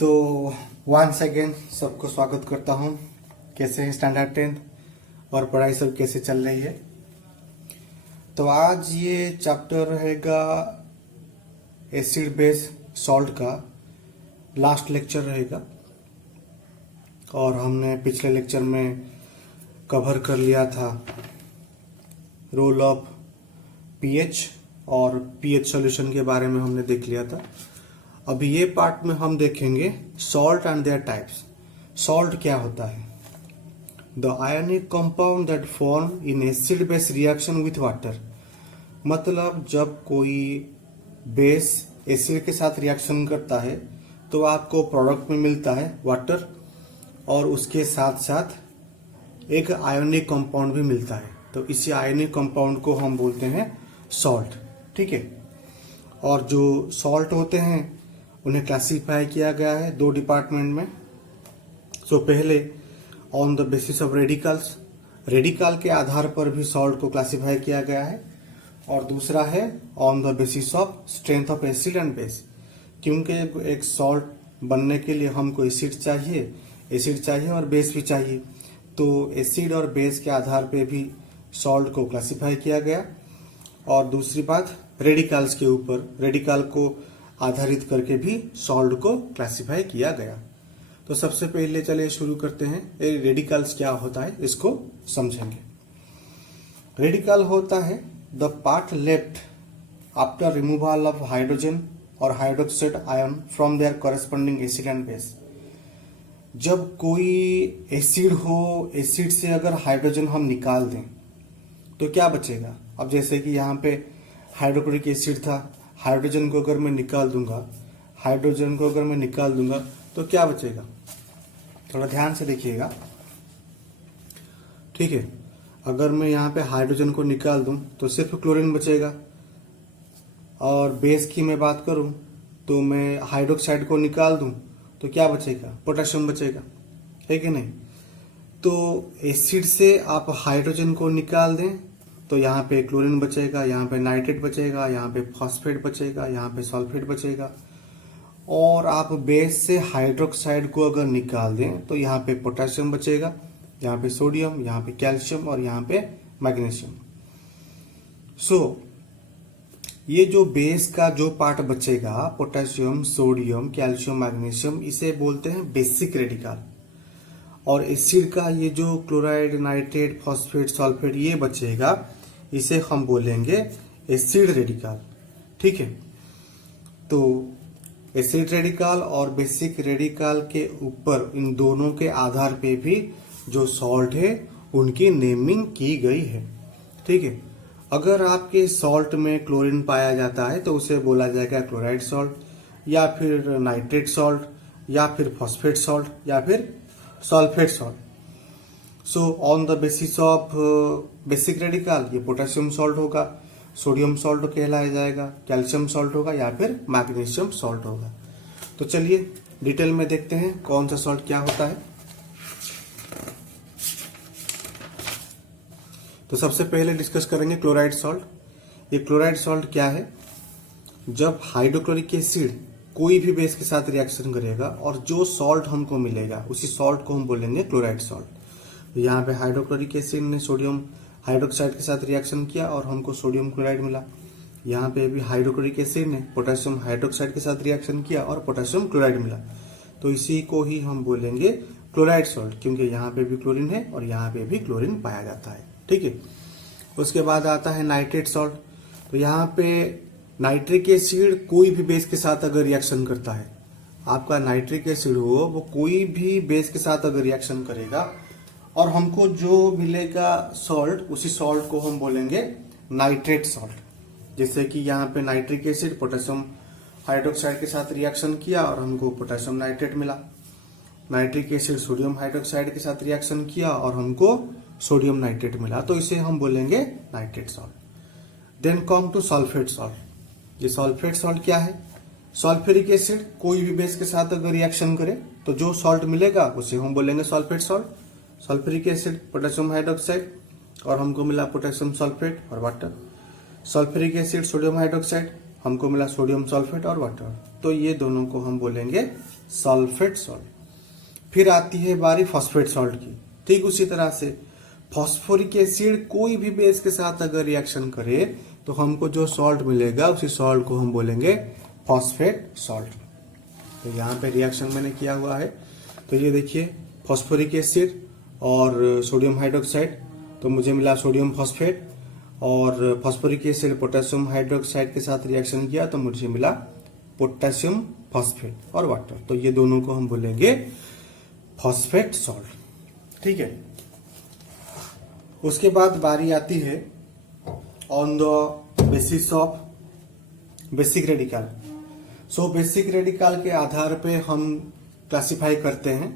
तो once again सबको स्वागत करता हूँ। कैसे हैं स्टैंडर्ड 10th और पढ़ाई सब कैसे चल रही है। तो आज ये चैप्टर रहेगा एसिड बेस सॉल्ट का लास्ट लेक्चर रहेगा। और हमने पिछले लेक्चर में कवर कर लिया था रोल ऑफ पीएच और पीएच सॉल्यूशन के बारे में हमने देख लिया था। अभी ये पार्ट में हम देखेंगे salt and there types. Salt क्या होता है? The ionic compound that form in acid base reaction with water. मतलब जब कोई बेस एसिड के साथ रिएक्शन करता है तो आपको प्रोडक्ट में मिलता है वाटर और उसके साथ साथ एक आयोनिक कंपाउंड भी मिलता है। तो इसी आयोनिक कंपाउंड को हम बोलते हैं सॉल्ट। ठीक है। और जो सॉल्ट होते हैं उन्हें क्लासिफाई किया गया है दो डिपार्टमेंट में। सो पहले on the basis of radicals, radical के आधार पर भी सॉल्ट को क्लासिफाई किया गया है। और दूसरा है on the basis of strength of acid and base. क्योंकि एक सॉल्ट बनने के लिए हमको एसिड चाहिए और बेस भी चाहिए। तो एसिड और बेस के आधार पे भी सॉल्ट को क्लासिफाई किया गया। और दूसरी बात रेडिकल्स के ऊपर, रेडिकल को आधारित करके भी सॉल्ट को क्लासिफाई किया गया। तो सबसे पहले चलिए शुरू करते हैं। रेडिकल्स क्या होता है इसको समझेंगे। रेडिकल होता है the part left after removal of hydrogen और hydroxide ion from their corresponding acid and base. जब कोई एसिड हो, एसिड से अगर हाइड्रोजन हम निकाल दें तो क्या बचेगा? अब जैसे कि यहाँ पे हाइड्रोक्लोरिक एसिड था, हाइड्रोजन को अगर मैं निकाल दूंगा तो क्या बचेगा? थोड़ा ध्यान से देखिएगा। ठीक है। अगर मैं यहाँ पे हाइड्रोजन को निकाल दूं तो सिर्फ क्लोरीन बचेगा। और बेस की मैं बात करूं तो मैं हाइड्रोक्साइड को निकाल दूं तो क्या बचेगा? पोटेशियम बचेगा, है कि नहीं? तो एसिड से आप हाइड्रोजन को निकाल दें तो यहाँ पे क्लोरीन बचेगा, यहाँ पे नाइट्रेट बचेगा, यहाँ पे फॉस्फेट बचेगा, यहाँ पे सल्फेट बचेगा। और आप बेस से हाइड्रोक्साइड को अगर निकाल दें तो यहाँ पे पोटेशियम बचेगा, यहाँ पे सोडियम, यहाँ पे कैल्शियम और यहाँ पे मैग्नीशियम। सो ये जो बेस का जो पार्ट बचेगा, पोटेशियम, सोडियम, कैल्शियम, मैग्नीशियम, इसे बोलते हैं बेसिक रेडिकल। और एसिड का ये जो क्लोराइड, नाइट्रेट, फॉस्फेट, सल्फेट ये बचेगा, इसे हम बोलेंगे एसिड रेडिकल। ठीक है। तो एसिड रेडिकल और बेसिक रेडिकल के ऊपर इन दोनों के आधार पे भी जो सॉल्ट है उनकी नेमिंग की गई है। ठीक है। अगर आपके सॉल्ट में क्लोरीन पाया जाता है तो उसे बोला जाएगा क्लोराइड सॉल्ट, या फिर नाइट्रेट सॉल्ट, या फिर फॉस्फेट सॉल्ट, या फिर sulphate salt. So on the basis of basic radical ये पोटेशियम सॉल्ट होगा, सोडियम सॉल्ट कहलाया जाएगा, कैल्शियम सॉल्ट होगा, या फिर मैग्नीशियम सॉल्ट होगा। तो चलिए डिटेल में देखते हैं कौन सा सॉल्ट क्या होता है। तो सबसे पहले डिस्कस करेंगे क्लोराइड सॉल्ट। ये क्लोराइड सॉल्ट क्या है? जब हाइड्रोक्लोरिक एसिड कोई भी बेस के साथ रिएक्शन करेगा और जो सॉल्ट हमको मिलेगा उसी सॉल्ट को हम बोलेंगे क्लोराइड सॉल्ट। तो यहाँ पे हाइड्रोक्लोरिक एसिड ने सोडियम हाइड्रोक्साइड के साथ रिएक्शन किया और हमको सोडियम क्लोराइड मिला। यहाँ पे भी हाइड्रोक्लोरिक एसिड ने पोटेशियम हाइड्रोक्साइड के साथ रिएक्शन किया और पोटेशियम क्लोराइड मिला। तो इसी को ही हम बोलेंगे क्लोराइड सॉल्ट, क्योंकि यहाँ पे भी क्लोरीन है और यहाँ पे भी क्लोरीन पाया जाता है। ठीक है। उसके बाद आता है नाइट्रेट सॉल्ट। तो यहाँ पे नाइट्रिक एसिड कोई भी बेस के साथ अगर रिएक्शन करता है, आपका नाइट्रिक एसिड हो वो कोई भी बेस के साथ अगर रिएक्शन करेगा और हमको जो मिलेगा सॉल्ट, उसी सॉल्ट को हम बोलेंगे नाइट्रेट सॉल्ट। जैसे कि यहाँ पे नाइट्रिक एसिड पोटेशियम हाइड्रोक्साइड के साथ रिएक्शन किया और हमको पोटेशियम नाइट्रेट मिला। नाइट्रिक एसिड सोडियम हाइड्रोक्साइड के साथ रिएक्शन किया और हमको सोडियम नाइट्रेट मिला, तो इसे हम बोलेंगे nitrate salt. Then come to sulphate salt. ये सल्फेट सॉल्ट क्या है? सल्फ्यूरिक एसिड कोई भी बेस के साथ अगर रिएक्शन करे तो जो सॉल्ट मिलेगा उसे हम बोलेंगे sulphate salt. Sulphuric acid potassium hydroxide और हमको मिला पोटेशियम सल्फेट और water. Sulphuric acid sodium hydroxide, हमको मिला सोडियम सल्फेट और वाटर। तो ये दोनों को हम बोलेंगे सल्फेट सॉल्ट। फिर आती है बारी फॉस्फेट सॉल्ट की। ठीक उसी तरह से फॉस्फोरिक एसिड कोई भी बेस के साथ अगर रिएक्शन करे तो हमको जो सॉल्ट मिलेगा उसी सॉल्ट को हम बोलेंगे फॉस्फेट सॉल्ट। तो यहाँ पे रिएक्शन मैंने किया हुआ है, तो ये देखिए फॉस्फोरिक एसिड और सोडियम हाइड्रोक्साइड, तो मुझे मिला सोडियम फॉस्फेट, और फॉस्फोरिक एसिड पोटेशियम हाइड्रोक्साइड के साथ रिएक्शन किया तो मुझे मिला पोटेशियम फॉस्फेट और वाटर। तो ये दोनों को हम बोलेंगे फॉस्फेट सॉल्ट। ठीक है, उसके बाद बारी आती है on the basis of basic radical. So basic radical के आधार पे हम क्लासिफाई करते हैं।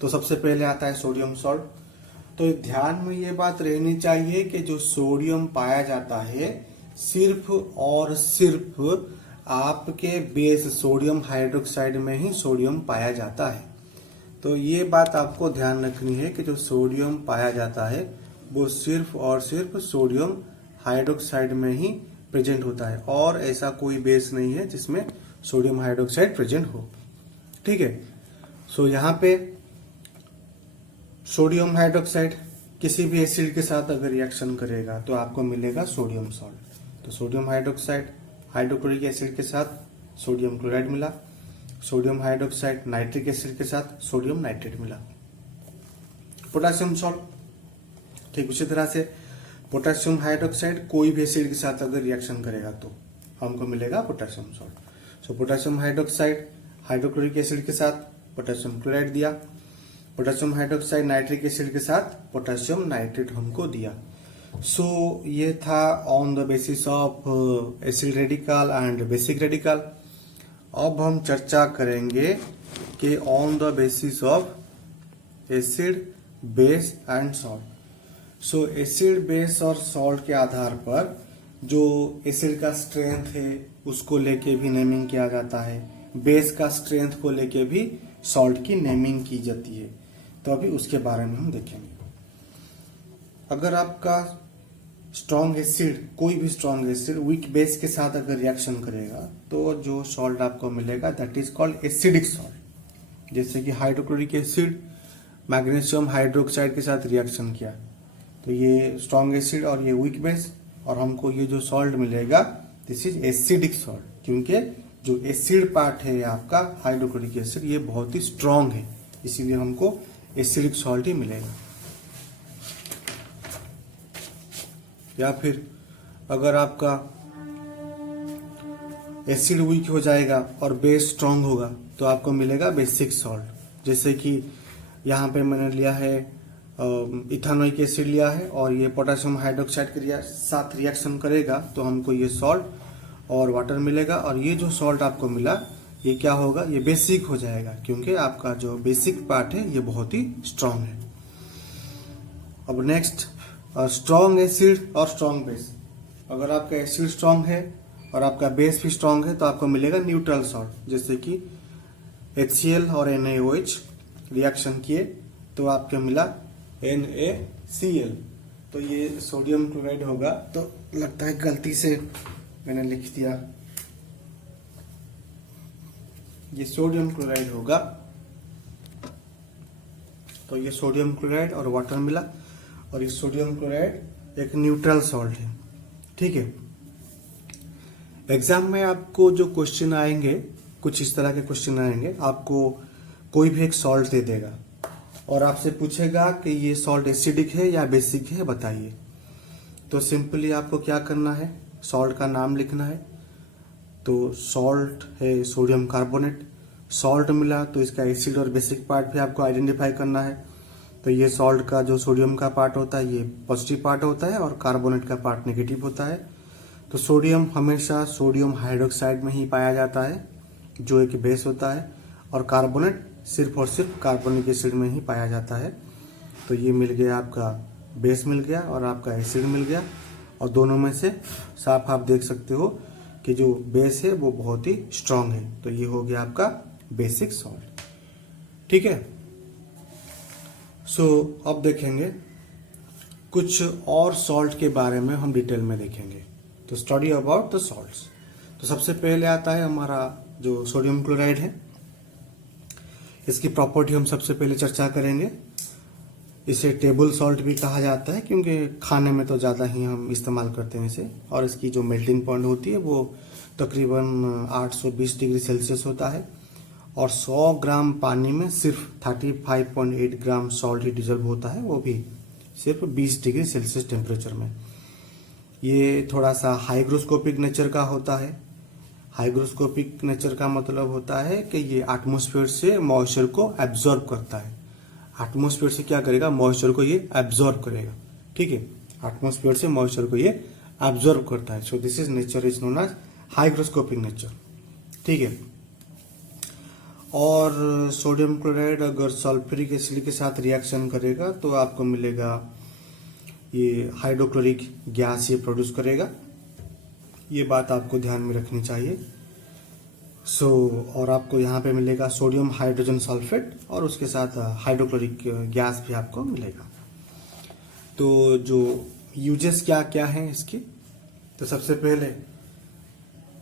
तो सबसे पहले आता है सोडियम सॉल्ट। तो ध्यान में ये बात रहनी चाहिए कि जो सोडियम पाया जाता है सिर्फ और सिर्फ आपके बेस सोडियम हाइड्रोक्साइड में ही सोडियम पाया जाता है। तो ये बात आपको ध्यान रखनी है कि जो सोडियम पाया जाता है वो सिर्फ और सिर्फ सोडियम हाइड्रोक्साइड में ही प्रेजेंट होता है, और ऐसा कोई बेस नहीं है जिसमें सोडियम हाइड्रोक्साइड प्रेजेंट हो। ठीक है, सो यहाँ पे सोडियम हाइड्रोक्साइड किसी भी एसिड के साथ अगर रिएक्शन करेगा तो आपको मिलेगा सोडियम सॉल्ट। तो सोडियम हाइड्रोक्साइड हाइड्रोक्लोरिक एसिड के साथ सोडियम क्लोराइड मिला, सोडियम हाइड्रोक्साइड नाइट्रिक एसिड के साथ सोडियम नाइट्रेट मिला। पोटेशियम सॉल्ट, ठीक उसी तरह से पोटेशियम हाइड्रोक्साइड कोई भी एसिड के साथ अगर रिएक्शन करेगा तो हमको मिलेगा पोटेशियम सॉल्ट। सो पोटेशियम हाइड्रोक्साइड हाइड्रोक्लोरिक एसिड के साथ पोटेशियम क्लोराइड दिया, पोटेशियम हाइड्रोक्साइड नाइट्रिक एसिड के साथ पोटेशियम नाइट्रेट हमको दिया। सो ये था on the basis of acid radical and basic radical. अब हम चर्चा करेंगे कि on the basis of acid base and salt. So acid base और सॉल्ट के आधार पर जो एसिड का स्ट्रेंथ है उसको लेके भी नेमिंग किया जाता है, बेस का स्ट्रेंथ को लेके भी सॉल्ट की नेमिंग की जाती है। तो अभी उसके बारे में हम देखेंगे। अगर आपका स्ट्रॉन्ग एसिड कोई भी स्ट्रॉन्ग एसिड वीक बेस के साथ अगर रिएक्शन करेगा तो जो सॉल्ट आपको मिलेगा that is called acidic salt. जैसे कि हाइड्रोक्लोरिक एसिड मैग्नीशियम हाइड्रोक्साइड के साथ रिएक्शन किया तो ये स्ट्रॉन्ग एसिड और ये वीक बेस, और हमको ये जो सॉल्ट मिलेगा दिस इज एसिडिक सॉल्ट, क्योंकि जो एसिड पार्ट है आपका हाइड्रोक्लोरिक एसिड ये बहुत ही स्ट्रॉन्ग है, इसीलिए हमको एसिडिक सॉल्ट ही मिलेगा। या फिर अगर आपका एसिड वीक हो जाएगा और बेस स्ट्रॉन्ग होगा तो आपको मिलेगा बेसिक सॉल्ट। जैसे कि यहाँ पे मैंने लिया है इथानोइक एसिड लिया है और ये पोटेशियम हाइड्रोक्साइड के साथ रिएक्शन करेगा तो हमको ये सॉल्ट और वाटर मिलेगा, और ये जो सॉल्ट आपको मिला ये क्या होगा, ये बेसिक हो जाएगा क्योंकि आपका जो बेसिक पार्ट है ये बहुत ही स्ट्रॉन्ग है। अब नेक्स्ट स्ट्रॉन्ग एसिड और स्ट्रॉन्ग बेस। अगर आपका एसिड स्ट्रॉन्ग है और आपका बेस भी स्ट्रॉन्ग है तो आपको मिलेगा न्यूट्रल सॉल्ट। जैसे कि HCl और NaOH रिएक्शन किए तो आपको मिला NaCl। तो ये सोडियम क्लोराइड होगा, तो लगता है गलती से मैंने लिख दिया, ये सोडियम क्लोराइड होगा। तो ये सोडियम क्लोराइड और वाटर मिला, और ये सोडियम क्लोराइड एक न्यूट्रल सॉल्ट है। ठीक है, एग्जाम में आपको जो क्वेश्चन आएंगे कुछ इस तरह के क्वेश्चन आएंगे, आपको कोई भी एक सॉल्ट दे देगा और आपसे पूछेगा कि ये सॉल्ट एसिडिक है या बेसिक है बताइए। तो सिंपली आपको क्या करना है, सॉल्ट का नाम लिखना है। तो सॉल्ट है सोडियम कार्बोनेट, सॉल्ट मिला तो इसका एसिड और बेसिक पार्ट भी आपको आइडेंटिफाई करना है। तो ये सॉल्ट का जो सोडियम का पार्ट होता है ये पॉजिटिव पार्ट होता है और कार्बोनेट का पार्ट नेगेटिव होता है। तो सोडियम हमेशा सोडियम हाइड्रोक्साइड में ही पाया जाता है जो एक बेस होता है, और कार्बोनेट सिर्फ और सिर्फ कार्बोनिक एसिड में ही पाया जाता है। तो ये मिल गया, आपका बेस मिल गया और आपका एसिड मिल गया, और दोनों में से साफ आप देख सकते हो कि जो बेस है वो बहुत ही स्ट्रांग है। तो ये हो गया आपका बेसिक सॉल्ट। ठीक है, सो अब देखेंगे कुछ और सॉल्ट के बारे में हम डिटेल में देखेंगे। तो स्टडी अबाउट द सॉल्ट्स। तो सबसे पहले आता है हमारा जो सोडियम क्लोराइड है। इसकी प्रॉपर्टी हम सबसे पहले चर्चा करेंगे। इसे टेबल सॉल्ट भी कहा जाता है क्योंकि खाने में तो ज़्यादा ही हम इस्तेमाल करते हैं इसे, और इसकी जो मेल्टिंग पॉइंट होती है वो तकरीबन 820 डिग्री सेल्सियस होता है, और 100 ग्राम पानी में सिर्फ 35.8 ग्राम सॉल्ट ही डिजॉल्व होता है, वो भी सिर्फ 20 डिग्री सेल्सियस टेम्परेचर में। ये थोड़ा सा हाइग्रोस्कोपिक नेचर का होता है। हाइग्रोस्कोपिक नेचर का मतलब होता है कि ये एटमॉस्फेयर से मॉइस्चर को एब्जॉर्ब करता है। एटमॉस्फेयर से क्या करेगा, मॉइस्चर को ये एब्जॉर्ब करेगा, ठीक है। एटमॉस्फेयर से मॉइस्चर को ये एब्जॉर्ब करता है। So this is nature is known as hygroscopic nature, ठीक है। और सोडियम क्लोराइड अगर सल्फ्यूरिक एसिड के साथ रिएक्शन करेगा तो आपको मिलेगा ये हाइड्रोक्लोरिक गैस ये प्रोड्यूस करेगा। ये बात आपको ध्यान में रखनी चाहिए। और आपको यहाँ पे मिलेगा सोडियम हाइड्रोजन सल्फेट और उसके साथ हाइड्रोक्लोरिक गैस भी आपको मिलेगा। तो जो यूजेस क्या क्या हैं इसके, तो सबसे पहले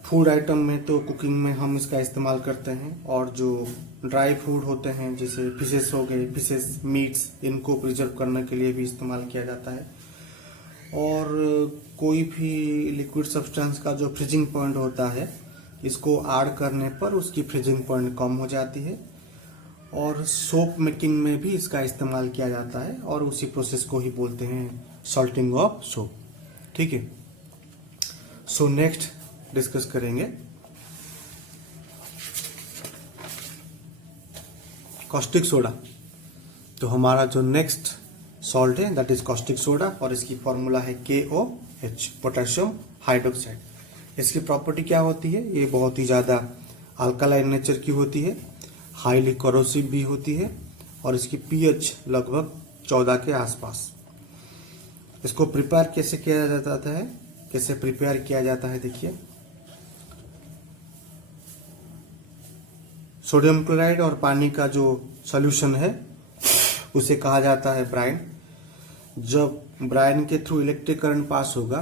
फूड आइटम में तो कुकिंग में हम इसका इस्तेमाल करते हैं, और जो ड्राई फूड होते हैं जैसे फिशेस हो गए, फिशेस मीट्स, इनको प्रिजर्व करने के लिए भी इस्तेमाल किया जाता है। और कोई भी लिक्विड सब्सटेंस का जो फ्रीजिंग पॉइंट होता है, इसको ऐड करने पर उसकी फ्रीजिंग पॉइंट कम हो जाती है। और सोप मेकिंग में भी इसका इस्तेमाल किया जाता है, और उसी प्रोसेस को ही बोलते हैं सॉल्टिंग ऑफ सोप, ठीक है। सो नेक्स्ट डिस्कस करेंगे कॉस्टिक सोडा। तो हमारा जो नेक्स्ट सॉल्ट है दैट इज कॉस्टिक सोडा, और इसकी फॉर्मूला है KOH, पोटेशियम हाइड्रोक्साइड। इसकी प्रॉपर्टी क्या होती है, ये बहुत ही ज़्यादा अल्कालाइन नेचर की होती है, हाईली कोरोसिव भी होती है, और इसकी pH लगभग 14 के आसपास। इसको प्रिपेयर कैसे किया जाता है, कैसे प्रिपेयर किया जाता है, देखिए। सोडियम क्लोराइड और पानी का जो सॉल्यूशन है उसे कहा जाता है ब्राइन। जब ब्राइन के थ्रू इलेक्ट्रिक करंट पास होगा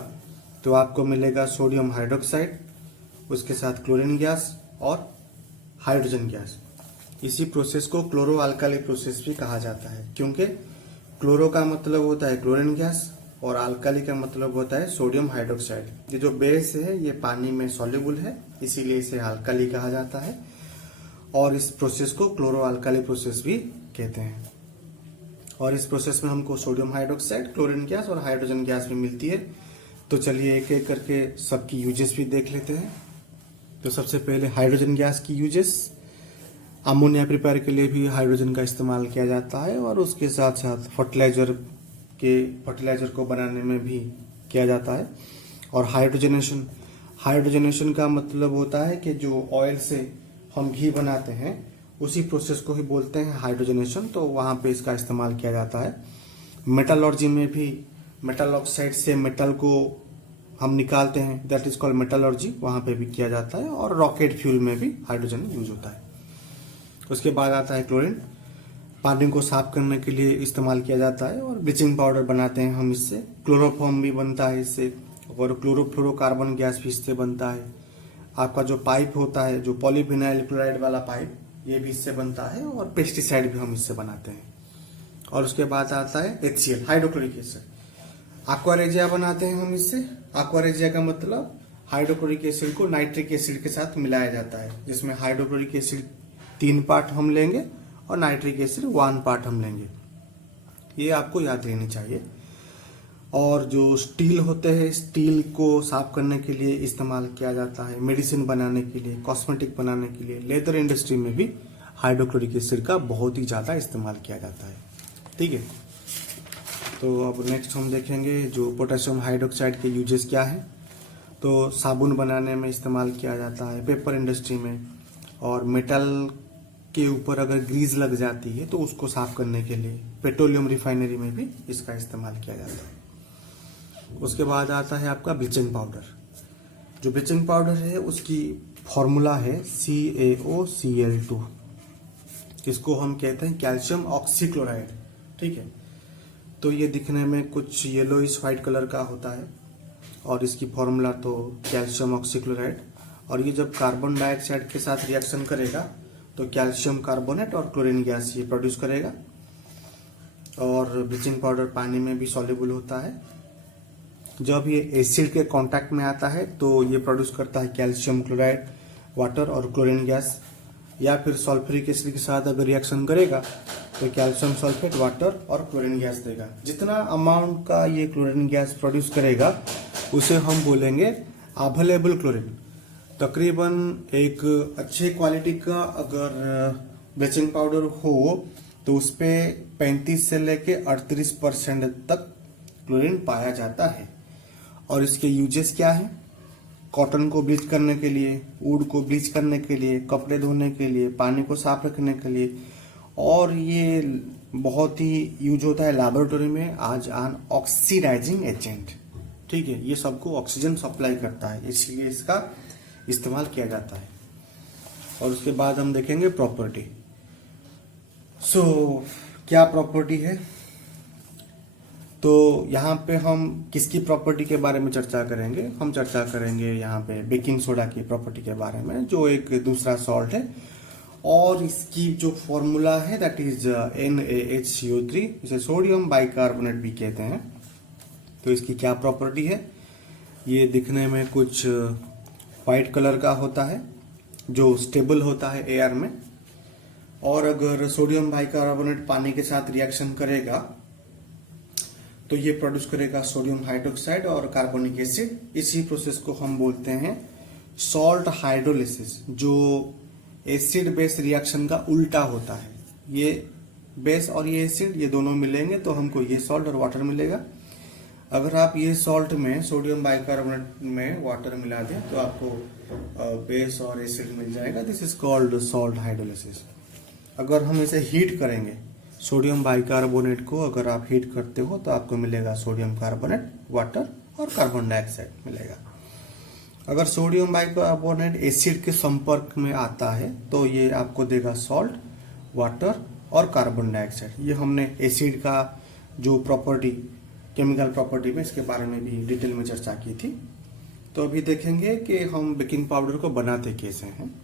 तो आपको मिलेगा सोडियम हाइड्रोक्साइड, उसके साथ क्लोरीन गैस और हाइड्रोजन गैस। इसी प्रोसेस को क्लोरो अल्काली प्रोसेस भी कहा जाता है, क्योंकि क्लोरो का मतलब होता है क्लोरीन गैस और अल्काली का मतलब होता है सोडियम हाइड्रोक्साइड। ये जो बेस है ये पानी में सॉल्युबल है, इसीलिए इसे अल्काली कहा जाता है, और इस प्रोसेस को क्लोरो अल्काली प्रोसेस भी कहते हैं। और इस प्रोसेस में हमको सोडियम हाइड्रोक्साइड, क्लोरीन गैस और हाइड्रोजन गैस भी मिलती है। तो चलिए एक एक करके सबकी यूजेस भी देख लेते हैं। तो सबसे पहले हाइड्रोजन गैस की यूजेस। अमोनिया प्रिपेयर के लिए भी हाइड्रोजन का इस्तेमाल किया जाता है, और उसके साथ साथ फर्टिलाइजर को बनाने में भी किया जाता है। और हाइड्रोजनेशन का मतलब होता है कि जो ऑयल से हम घी बनाते हैं उसी प्रोसेस को ही बोलते हैं हाइड्रोजनेशन। तो वहाँ पे इसका इस्तेमाल किया जाता है। मेटलर्जी में भी मेटल ऑक्साइड से मेटल को हम निकालते हैं, दैट इज कॉल्ड मेटलर्जी, वहाँ पे भी किया जाता है। और रॉकेट फ्यूल में भी हाइड्रोजन यूज होता है। उसके बाद आता है क्लोरीन, पानी को साफ करने के लिए इस्तेमाल किया जाता है, और ब्लीचिंग पाउडर बनाते हैं हम इससे। क्लोरोफॉर्म भी बनता है इससे, और क्लोरोफ्लोरोकार्बन गैस भी इससे बनता है। आपका जो पाइप होता है, जो पॉलीविनाइल क्लोराइड वाला पाइप, ये भी इससे बनता है, और पेस्टिसाइड भी हम इससे बनाते हैं। और उसके बाद आता है HCl, हाइड्रोक्लोरिक एसिड। एक्वारेजिया बनाते हैं हम इससे। एक्वारेजिया का मतलब हाइड्रोक्लोरिक एसिड को नाइट्रिक एसिड के साथ मिलाया जाता है, जिसमें हाइड्रोक्लोरिक एसिड 3 पार्ट हम लेंगे और नाइट्रिक एसिड 1 पार्ट हम लेंगे। ये आपको याद रहनी चाहिए। और जो स्टील होते हैं, स्टील को साफ करने के लिए इस्तेमाल किया जाता है, मेडिसिन बनाने के लिए, कॉस्मेटिक बनाने के लिए, लेदर इंडस्ट्री में भी हाइड्रोक्लोरिक एसिड का बहुत ही ज़्यादा इस्तेमाल किया जाता है, ठीक है। तो अब नेक्स्ट हम देखेंगे जो पोटेशियम हाइड्रोक्साइड के यूजेस क्या हैं। तो साबुन बनाने में इस्तेमाल किया जाता है, पेपर इंडस्ट्री में, और मेटल के ऊपर अगर ग्रीस लग जाती है तो उसको साफ करने के लिए पेट्रोलियम रिफाइनरी में भी इसका इस्तेमाल किया जाता है। उसके बाद आता है आपका ब्लीचिंग पाउडर। जो ब्लीचिंग पाउडर है उसकी फॉर्मूला है CaOCl2। इसको हम कहते हैं कैल्शियम ऑक्सीक्लोराइड, ठीक है। तो ये दिखने में कुछ येलोइश व्हाइट कलर का होता है, और इसकी फॉर्मूला तो कैल्शियम ऑक्सीक्लोराइड। और ये जब कार्बन डाइऑक्साइड के साथ रिएक्शन करेगा तो कैल्शियम कार्बोनेट और क्लोरीन गैस ये प्रोड्यूस करेगा। और ब्लीचिंग पाउडर पानी में भी सॉल्युबल होता है। जब ये एसिड के कांटेक्ट में आता है तो ये प्रोड्यूस करता है कैल्शियम क्लोराइड, वाटर और क्लोरीन गैस। या फिर सल्फ्यूरिक एसिड के साथ अगर रिएक्शन करेगा तो कैल्शियम सल्फेट, वाटर और क्लोरीन गैस देगा। जितना अमाउंट का ये क्लोरीन गैस प्रोड्यूस करेगा उसे हम बोलेंगे अवेलेबल क्लोरीन। तकरीबन एक अच्छे क्वालिटी का अगर ब्लीचिंग पाउडर हो तो उस पर 35 से लेके 38% तक क्लोरीन पाया जाता है। और इसके यूजेस क्या है? कॉटन को ब्लीच करने के लिए, वुड को ब्लीच करने के लिए, कपड़े धोने के लिए, पानी को साफ रखने के लिए, और ये बहुत ही यूज होता है लैबोरेटरी में आज एन ऑक्सीडाइजिंग एजेंट। ठीक है, ये सबको ऑक्सीजन सप्लाई करता है, इसलिए इसका इस्तेमाल किया जाता है। और उसके बाद हम देखेंगे प्रॉपर्टी। क्या प्रॉपर्टी है? तो यहाँ पे हम किसकी प्रॉपर्टी के बारे में चर्चा करेंगे? हम चर्चा करेंगे यहाँ पे बेकिंग सोडा की प्रॉपर्टी के बारे में, जो एक दूसरा सॉल्ट है। और इसकी जो फॉर्मूला है दैट इज NaHCO3, इसे सोडियम बाइकार्बोनेट भी कहते हैं। तो इसकी क्या प्रॉपर्टी है? ये दिखने में कुछ वाइट कलर का होता है, जो स्टेबल होता है एयर में। और अगर सोडियम बाइकार्बोनेट पानी के साथ रिएक्शन करेगा तो ये प्रोड्यूस करेगा सोडियम हाइड्रोक्साइड और कार्बोनिक एसिड। इसी प्रोसेस को हम बोलते हैं सॉल्ट हाइड्रोलिसिस, जो एसिड बेस रिएक्शन का उल्टा होता है। ये बेस और ये एसिड ये दोनों मिलेंगे तो हमको ये सॉल्ट और वाटर मिलेगा। अगर आप ये सॉल्ट में सोडियम बाइकार्बोनेट में वाटर मिला दें तो आपको बेस और एसिड मिल जाएगा। This is called salt hydrolysis. अगर हम इसे हीट करेंगे, सोडियम बाइकार्बोनेट को अगर आप हीट करते हो तो आपको मिलेगा सोडियम कार्बोनेट, वाटर और कार्बन डाइऑक्साइड मिलेगा। अगर सोडियम बाइकार्बोनेट एसिड के संपर्क में आता है तो ये आपको देगा सॉल्ट, वाटर और कार्बन डाइऑक्साइड। ये हमने एसिड का जो प्रॉपर्टी, केमिकल प्रॉपर्टी में इसके बारे में भी डिटेल में चर्चा की थी। तो अभी देखेंगे कि हम बेकिंग पाउडर को बनाते कैसे हैं।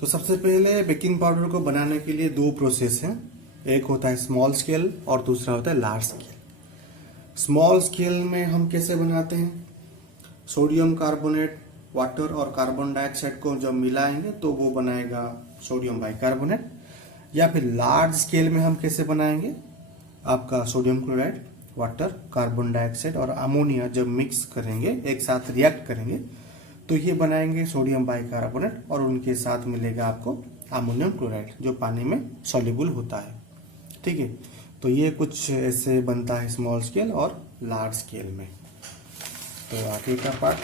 तो सबसे पहले बेकिंग पाउडर को बनाने के लिए दो प्रोसेस हैं। एक होता है स्मॉल स्केल और दूसरा होता है लार्ज स्केल। स्मॉल स्केल में हम कैसे बनाते हैं? सोडियम कार्बोनेट, वाटर और कार्बन डाइऑक्साइड को जब मिलाएंगे तो वो बनाएगा सोडियम बाइकार्बोनेट। या फिर लार्ज स्केल में हम कैसे बनाएंगे? आपका sodium chloride, water, carbon dioxide और अमोनिया जब मिक्स करेंगे, एक साथ रिएक्ट करेंगे तो ये बनाएंगे सोडियम बाइकार्बोनेट और उनके साथ मिलेगा आपको अमोनियम क्लोराइड जो पानी में सॉल्युबल होता है। ठीक है, तो ये कुछ ऐसे बनता है स्मॉल स्केल और लार्ज स्केल में। तो आगे का पार्ट,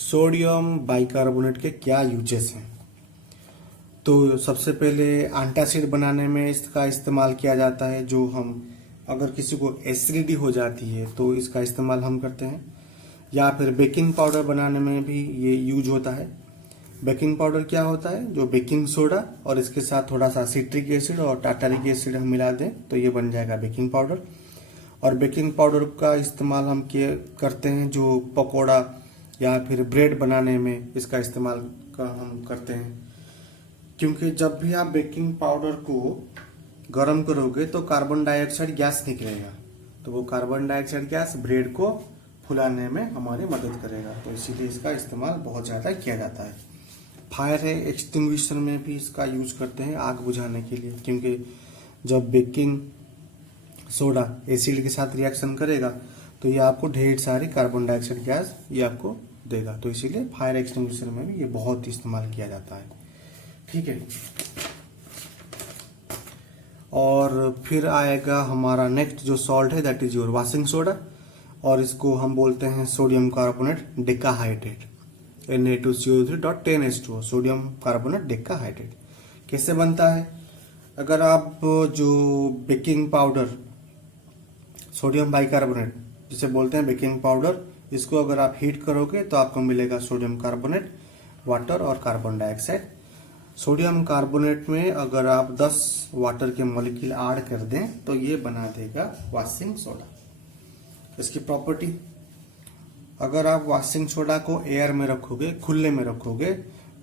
सोडियम बाइकार्बोनेट के क्या यूजेस हैं? तो सबसे पहले एंटासिड बनाने में इसका इस्तेमाल किया जाता है। जो हम अगर किसी को एसिडिटी हो जाती है तो इसका इस्तेमाल हम करते हैं। या फिर बेकिंग पाउडर बनाने में भी ये यूज होता है। बेकिंग पाउडर क्या होता है? जो बेकिंग सोडा और इसके साथ थोड़ा सा सिट्रिक एसिड और टार्टारिक एसिड हम मिला दें तो ये बन जाएगा बेकिंग पाउडर। और बेकिंग पाउडर का इस्तेमाल हम करते हैं जो पकौड़ा या फिर ब्रेड बनाने में इसका इस्तेमाल हम करते हैं। क्योंकि जब भी आप बेकिंग पाउडर को गर्म करोगे तो कार्बन डाइऑक्साइड गैस निकलेगा, तो वो कार्बन डाइऑक्साइड गैस ब्रेड को फुलाने में हमारी मदद करेगा। तो इसीलिए इसका इस्तेमाल बहुत ज़्यादा किया जाता है। फायर एक्सटिंग्विशर में भी इसका यूज करते हैं आग बुझाने के लिए, क्योंकि जब बेकिंग सोडा एसिड के साथ रिएक्शन करेगा तो ये आपको ढेर सारी कार्बन डाइऑक्साइड गैस ये आपको देगा। तो इसीलिए फायर एक्सटिंग्विशर में भी ये बहुत इस्तेमाल किया जाता है। ठीक है, और फिर आएगा हमारा नेक्स्ट जो सॉल्ट है that is your washing soda, और इसको हम बोलते हैं sodium carbonate decahydrate, Na2CO3.10H2O, sodium carbonate decahydrate. कैसे बनता है? अगर आप जो बेकिंग पाउडर सोडियम बाइकार्बोनेट जिसे बोलते हैं बेकिंग पाउडर, इसको अगर आप हीट करोगे तो आपको मिलेगा सोडियम कार्बोनेट, वाटर और कार्बन डाइऑक्साइड। सोडियम कार्बोनेट में अगर आप 10 वाटर के मॉलिक्यूल ऐड कर दें तो ये बना देगा वॉशिंग सोडा। इसकी प्रॉपर्टी, अगर आप वॉशिंग सोडा को एयर में रखोगे, खुले में रखोगे,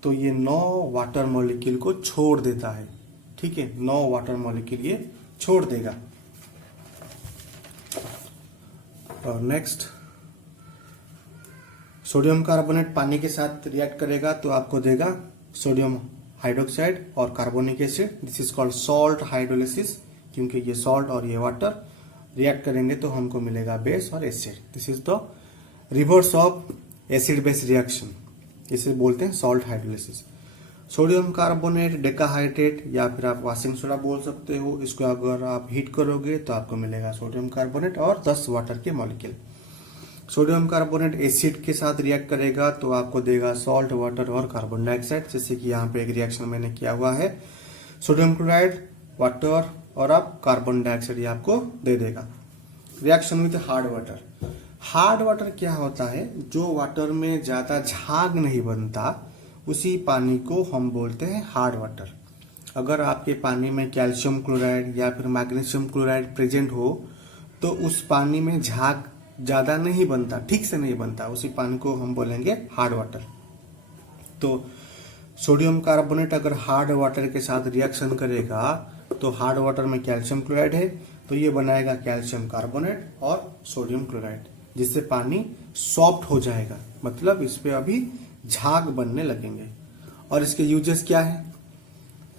तो ये 9 वाटर मॉलिक्यूल को छोड़ देता है। ठीक है, 9 वाटर मॉलिक्यूल ये छोड़ देगा। और नेक्स्ट, सोडियम कार्बोनेट पानी के साथ रिएक्ट करेगा तो आपको देगा सोडियम हाइड्रोक्साइड और carbonic acid. This is called salt hydrolysis, क्योंकि ये सॉल्ट और ये वाटर रिएक्ट करेंगे तो हमको मिलेगा बेस और acid. This is the reverse of acid base reaction, इसे बोलते हैं salt hydrolysis. Sodium carbonate decahydrate या फिर आप वॉशिंग सोडा बोल सकते हो, इसको अगर आप हीट करोगे तो आपको मिलेगा सोडियम कार्बोनेट और 10 वाटर के मॉलिक्यूल। सोडियम कार्बोनेट एसिड के साथ रिएक्ट करेगा तो आपको देगा सॉल्ट, वाटर और कार्बन डाइऑक्साइड, जैसे कि यहाँ पे एक रिएक्शन मैंने किया हुआ है। सोडियम क्लोराइड, वाटर और आप कार्बन डाइऑक्साइड ये आपको दे देगा। Reaction with hard water. Hard water क्या होता है? जो वाटर में ज्यादा झाग नहीं बनता उसी पानी को हम बोलते हैं हार्ड वाटर। अगर आपके पानी में कैल्शियम क्लोराइड या फिर मैग्नीशियम क्लोराइड प्रेजेंट हो तो उस पानी में झाग ज्यादा नहीं बनता, ठीक से नहीं बनता, उसी पानी को हम बोलेंगे हार्ड वाटर। तो सोडियम कार्बोनेट अगर हार्ड वाटर के साथ रिएक्शन करेगा तो हार्ड वाटर में कैल्शियम क्लोराइड है तो ये बनाएगा कैल्शियम कार्बोनेट और सोडियम क्लोराइड, जिससे पानी सॉफ्ट हो जाएगा, मतलब इस पे अभी झाग बनने लगेंगे। और इसके यूजेस क्या है?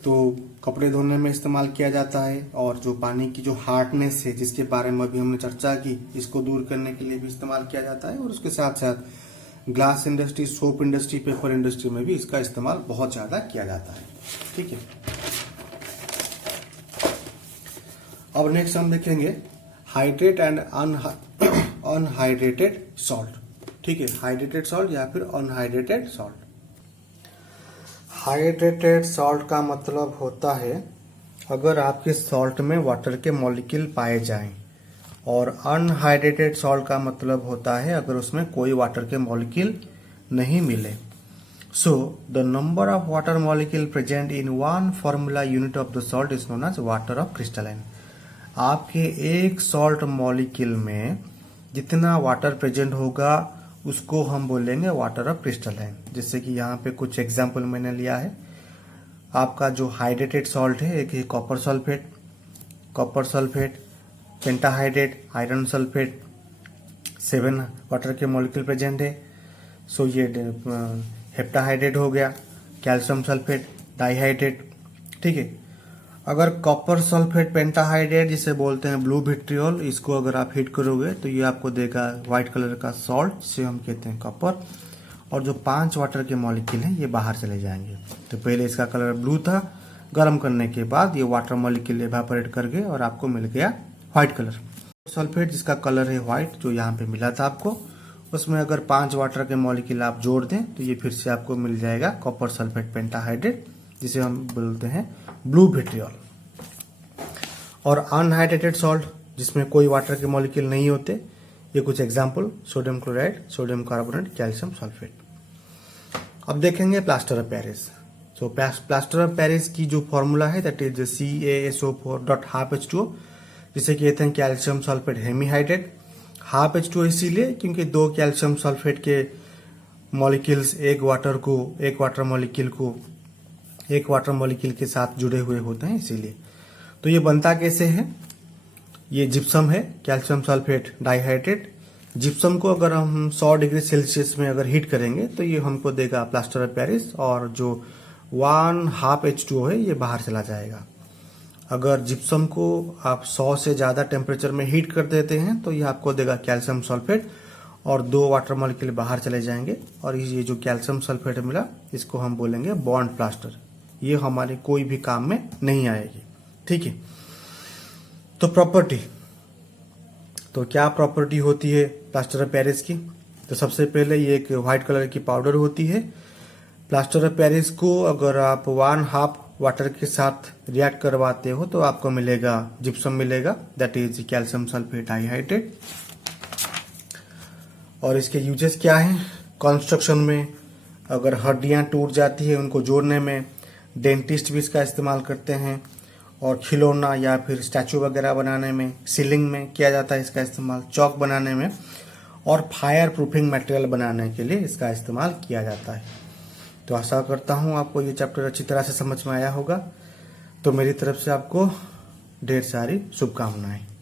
तो कपड़े धोने में इस्तेमाल किया जाता है, और जो पानी की जो हार्डनेस है जिसके बारे में अभी हमने चर्चा की, इसको दूर करने के लिए भी इस्तेमाल किया जाता है। और उसके साथ साथ glass industry, soap industry, paper industry में भी इसका इस्तेमाल बहुत ज्यादा किया जाता है। ठीक है, अब नेक्स्ट हम देखेंगे हाइड्रेट एंड अनहाइड्रेटेड सॉल्ट। ठीक है, हाइड्रेटेड सॉल्ट या फिर अनहाइड्रेटेड सॉल्ट। हाइड्रेटेड सॉल्ट का मतलब होता है अगर आपके सॉल्ट में वाटर के मॉलिक्यूल पाए जाएं, और अनहाइड्रेटेड सॉल्ट का मतलब होता है अगर उसमें कोई वाटर के मॉलिक्यूल नहीं मिले। So the number of water molecule present in one formula unit of the salt is known as water of crystalline. आपके एक सॉल्ट मॉलिक्यूल में जितना वाटर प्रेजेंट होगा उसको हम बोलेंगे वाटर ऑफ क्रिस्टलाइन। जैसे कि यहाँ पे कुछ एग्जाम्पल मैंने लिया है। आपका जो हाइड्रेटेड सॉल्ट है, एक है copper sulphate, pentahydrate, iron sulphate, 7 water के मॉलिक्यूल प्रेजेंट है। सो ये हेप्टाहाइड्रेट हो गया, कैल्शियम सल्फेट, डाइहाइड्रेट। ठीक है, अगर कॉपर सल्फेट पेंटाहाइड्रेट जिसे बोलते हैं ब्लू विट्रियोल, इसको अगर आप हीट करोगे तो ये आपको देगा व्हाइट कलर का सॉल्ट, जिसे हम कहते हैं कॉपर। और जो 5 वाटर के मॉलिक्यूल हैं ये बाहर चले जाएंगे। तो पहले इसका कलर ब्लू था, गर्म करने के बाद ये वाटर मॉलिक्यूल इवेपोरेट कर गए और आपको मिल गया व्हाइट कलर। सल्फेट जिसका कलर है व्हाइट, जो यहाँ पे मिला था आपको, उसमें अगर 5 वाटर के मॉलिक्यूल आप जोड़ दें तो ये फिर से आपको मिल जाएगा कॉपर सल्फेट पेंटाहाइड्रेट, जिसे हम बोलते हैं ब्लू विट्रियोल। और अनहाइड्रेटेड सॉल्ट जिसमें कोई वाटर के मॉलिक्यूल नहीं होते, ये कुछ example sodium chloride, sodium carbonate, calcium sulphate. अब देखेंगे plaster of Paris. So plaster of Paris की जो फॉर्मूला है दैट इज CaSO4.12H2O, जिसे कहते हैं calcium sulphate hemihydrate. Half H2O इसीलिए क्योंकि 2 कैल्शियम सल्फेट के मॉलिक्यूल्स एक वाटर मॉलिक्यूल के साथ जुड़े हुए होते हैं, इसीलिए। तो ये बनता कैसे है? ये जिप्सम है, कैल्शियम सल्फेट डाइहाइड्रेट। जिप्सम को अगर हम 100 डिग्री सेल्सियस में अगर हीट करेंगे तो ये हमको देगा प्लास्टर ऑफ पेरिस, और जो 1/2 H2O है ये बाहर चला जाएगा। अगर जिप्सम को आप 100 से ज्यादा टेम्परेचर में हीट कर देते हैं तो ये आपको देगा कैल्शियम सल्फेट, और 2 वाटर मॉलिक्यूल बाहर चले जाएंगे। और ये जो कैल्शियम सल्फेट मिला इसको हम बोलेंगे बॉन्ड प्लास्टर। ये हमारे कोई भी काम में नहीं आएगी। ठीक है, तो प्रॉपर्टी, तो क्या प्रॉपर्टी होती है प्लास्टर ऑफ पेरिस की? तो सबसे पहले ये एक व्हाइट कलर की पाउडर होती है। प्लास्टर ऑफ पेरिस को अगर आप 1/2 वाटर के साथ रिएक्ट करवाते हो तो आपको मिलेगा जिप्सम मिलेगा, that is calcium sulphate dihydrate. और इसके यूजेस क्या हैं? कंस्ट्रक्शन में, अगर हड्डियां टूट जाती है उनको जोड़ने में, डेंटिस्ट भी इसका इस्तेमाल करते हैं, और खिलौना या फिर स्टैचू वगैरह बनाने में, सीलिंग में किया जाता है इसका इस्तेमाल, चौक बनाने में। और फायर प्रूफिंग मटेरियल बनाने के लिए इसका इस्तेमाल किया जाता है। तो आशा करता हूँ आपको ये चैप्टर अच्छी तरह से समझ में आया होगा। तो मेरी तरफ से आपको ढेर सारी शुभकामनाएं।